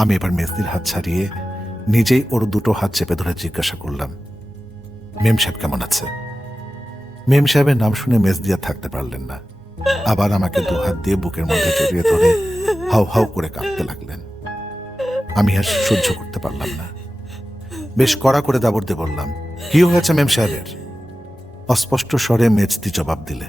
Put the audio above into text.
আমি এবার মেজদির হাত ছাড়িয়ে নিজেই ওর দুটো হাত চেপে ধরে জিজ্ঞাসা করলাম, মেম সাহেব কেমন আছে? মেম সাহেবের নাম শুনে মেজদি আর থাকতে পারলেন না, আবার আমাকে দুহাত দিয়ে বুকের মধ্যে জড়িয়ে ধরে হাউ হাউ করে কাঁদতে লাগলেন। আমি আর সহ্য করতে পারলাম না, বেশ কড়া করে দাবড় দিয়ে বললাম, কি হয়েছে মেম সাহেবের? অস্পষ্ট স্বরে মেজদি জবাব দিলে,